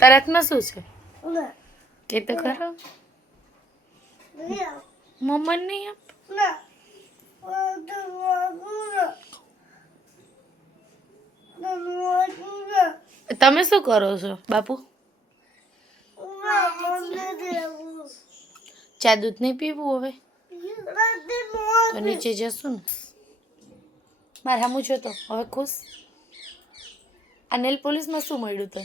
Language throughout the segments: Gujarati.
તારા હાથમાં શું છે કે તો ખરો મમ્મા નહીં આપ તમે શું કરો છો બાપુ ચા દૂધ નહીં પીવું હવે તો નીચે જશું ને મારે સામું છો તો હવે ખુશ આ નેલ પોલીસમાં શું મળ્યું તને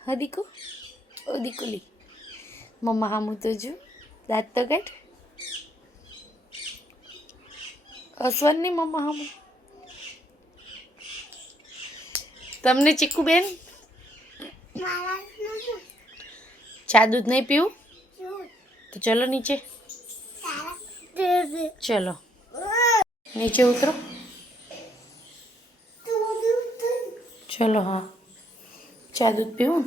હા દીકુ ઓ દીકુલી મમ્મા સામું તો જો દાંત તો કાઢ અસવન નહીં મમ્મા સામું તમને ચીકુ બેન ચા દૂધ નહીં પીવું તો ચલો નીચે ચલો નીચે ઉતરો ચલો હા ચા દૂધ પીવું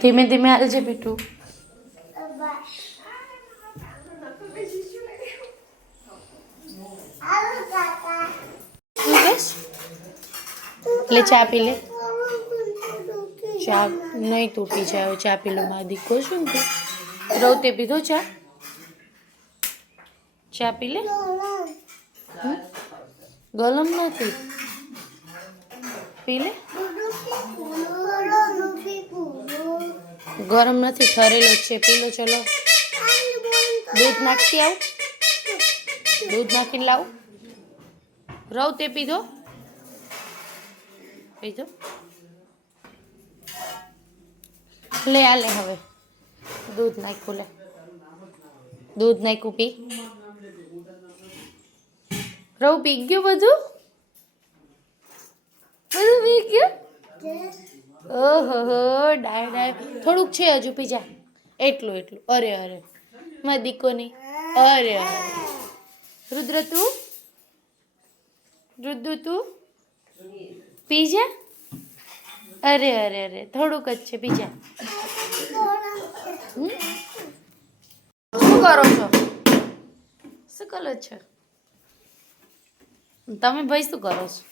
ધીમે ધીમે હાલજે બેટું લે ચા પી લે ચા નહીં તૂટી જાય ચા પી લો મારા દીકરો શું ને તું રવતે પીધો ચા ચા પી લે ગલમ નથી પી લે ગરમ નથી ઠરેલો છે પી લો ચલો દૂધ નાખતી આવું દૂધ નાખીને લાવું રવતે પીધો પીધો લે આ લે હવે દૂધ નાખ્યું લે દૂધ નાખ્યું પી રવ પી ગયું બધું બધું પી ગયું ઓહો ડાય ડાય થોડુંક છે હજુ પી જા એટલું એટલું અરે અરે મારા દીકો નહીં અરે અરે રુદ્ર તું તું પી જા અરે અરે અરે થોડુંક જ છે પી જા શું કરો છો શું કરો છો તમે ભાઈ શું કરો છો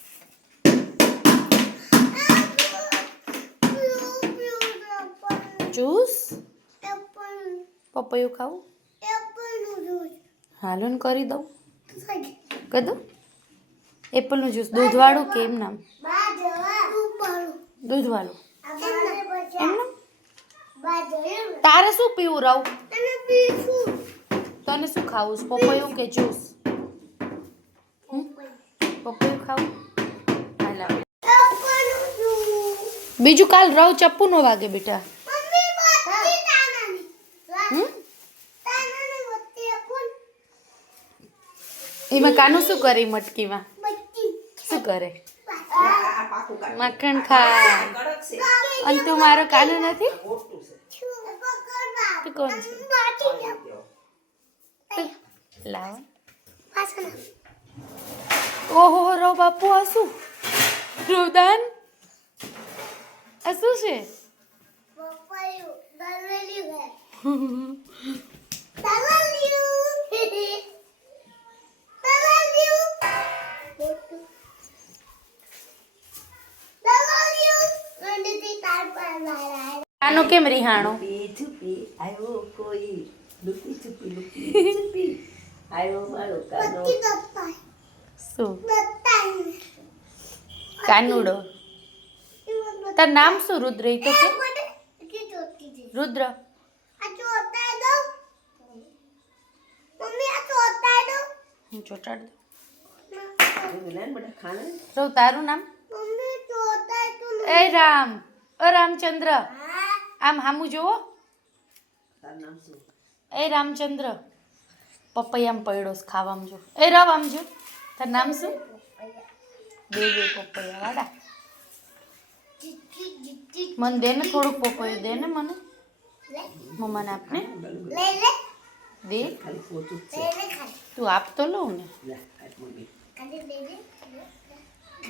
જ્યુસ પપૈયું ખાવું હાલો ને કરી દઉં કહી દઉં એપલનું જ્યુસ દૂધવાળું કે એમ નામ દૂધવાળું એમ નામ તારે શું પીવું રાવ તને શું ખાવું પપૈયું કે જ્યુસ પપૈયું ખાવું બીજું કાલ રવ ચપ્પુ નો વાગે બેટા એમાં કાનું શું કરે મટકીમાં શું કરે માખણ ખાય અને તું મારો કાનો નથી તું કોણ છે લાવ ઓહો રો બાપુ આ શું રૂદાન આ શું છે આનો કેમ રિહાણો શું કાનુડો તાર નામ શું રુદ્ર તો કે રુદ્ર હું ચોટાડ દઉં તારું નામ એ રામ રામચંદ્ર આમ હામું જોવો એ રામચંદ્ર પપૈયામ પડ્યો ખાવામાં જો એ રવ આમ જો તાર નામ શું બે પપૈયા વાડા મને દે ને થોડુંક પપૈયું દે ને મને મમ્માને આપને દે તું આપતો લઉં ને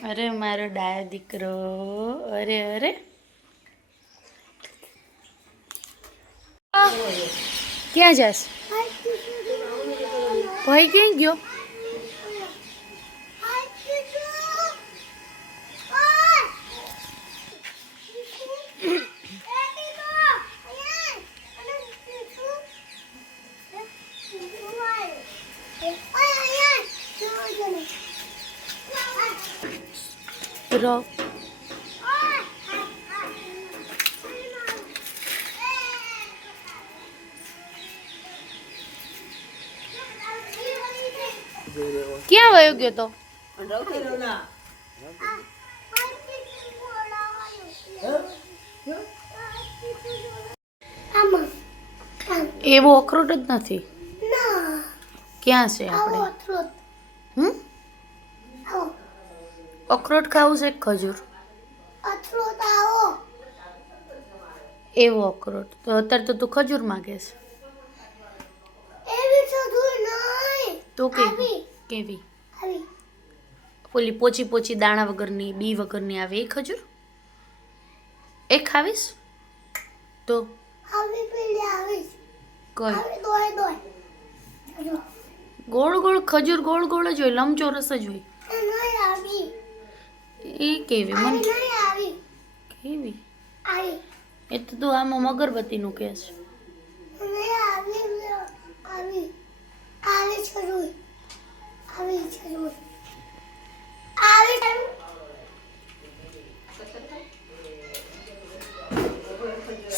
અરે મારો ડાયો દીકરો અરે અરે ક્યાં જાસ ભાઈ ક્યાં ગયો? રવ ક્યાં વયો ગયો તો? એવો અખરોટ જ નથી. ક્યાં છે આપણે? અખરોટ ખાવું છે? ખજૂર એવો અખરોટ તો અત્યારે તો તું ખજૂર માંગે છે. તો કેવી ઓલી પોચી પોચી દાણા વગરની બી વગરની આવે એ ખજૂર એ ખાવીશ તો કઈ ગોળ ગોળ ખજૂર ગોળ ગોળ જ હોય, લંબચોરસ જ હોય. એ કેવી મને કેવી એ તો તું આમાં મગરબત્તીનું કહે છે.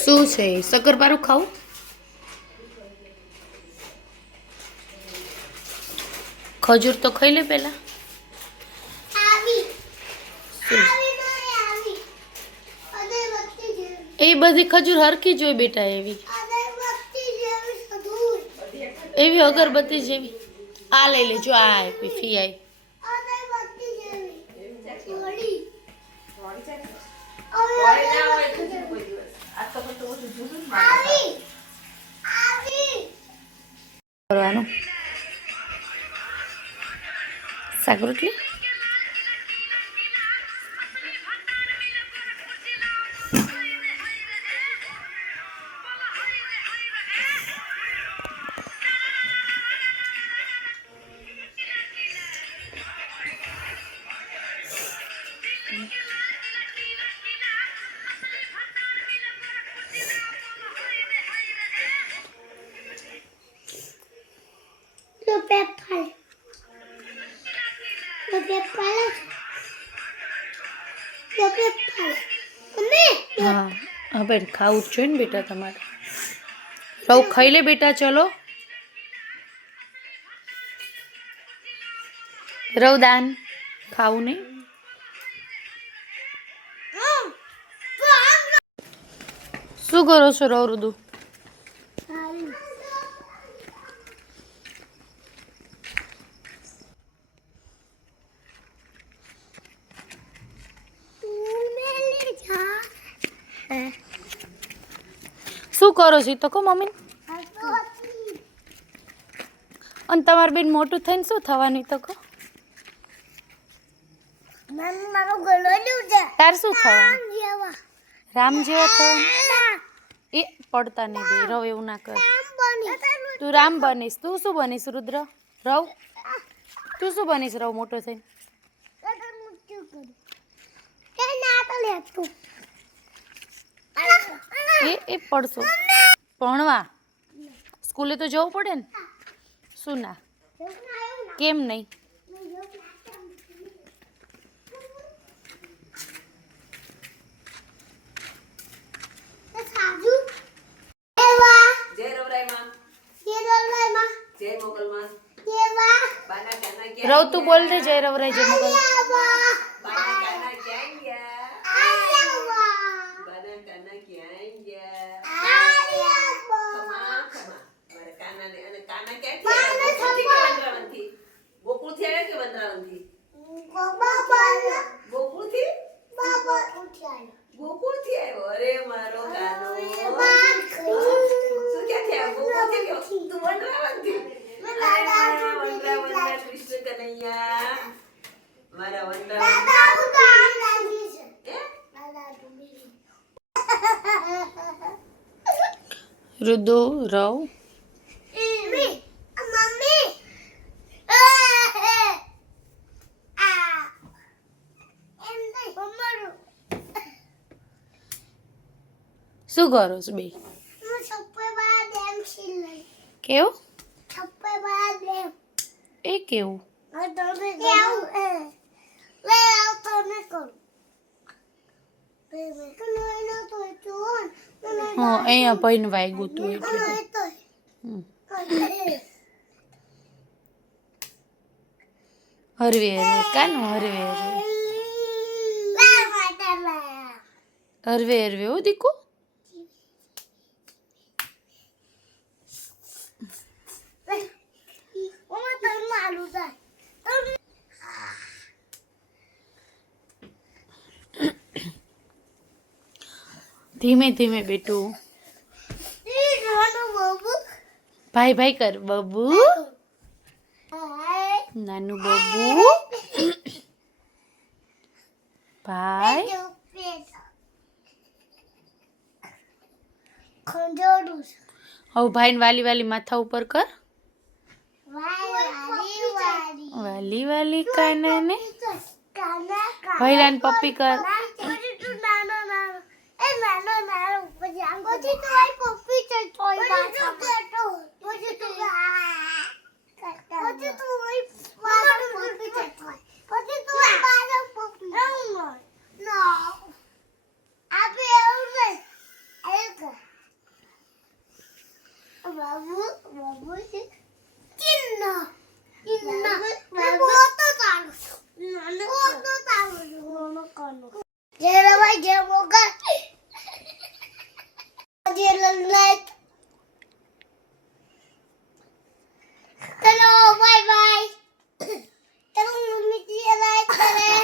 શું છે શક્કરપારું ખાવું? ખજૂર તો ખાઈ લે પેલા. એ બધી ખજૂર હરખી જ હોય બેટા, એવી એવી અગરબત્તી જેવી. આ લઈ લેજો, આ આપી ફી આઈ. કરવાનું શાક રોટલી. હા હવે ખાવું જ જોઈએ ને બેટા તમારે. રવ ખાઈ લે બેટા, ચલો રવદાન ખાવું નહીં. શું કરો છો રવ રુદુ? શું કરો છો તો કહો મમ્મી. અને તમારું બેન મોટું થઈને શું થવાનું તો કહો. તાર શું થવાનું? રામ જેવો થવાનું? એ પડતા નહીં બે રવ, એવું ના કર. તું રામ બનીશ. તું શું બનીશ રુદ્ર? રવ તું શું બનીશ રવ મોટો થઈને? એ પડશો ભણવા સ્કૂલે તો જવું પડે ને. શું ના કેમ નહીં? રવ તું બોલ દે જય રવરાય જય મોગલ. રુદુ રવ શું કરો છો બે? કેવું? એ કેવું? હા, અહીંયા ભાઈને વાગ્યું તું એટલે. હમ. હરવે હરવે કાનું હરવે હરવે હરવે હરવે હો દીકુ. ધીમે ધીમે બેટું. ભાઈ ભાઈ કર બબુ. નાનું બબુ. ભાઈ. હવે ભાઈને વાલી વાલી માથા ઉપર કર. વાલી વાલી કાના ને. ભાઈલાને પપ્પી કર. चलो बाय बाय चलो मम्मी जी लाइक करें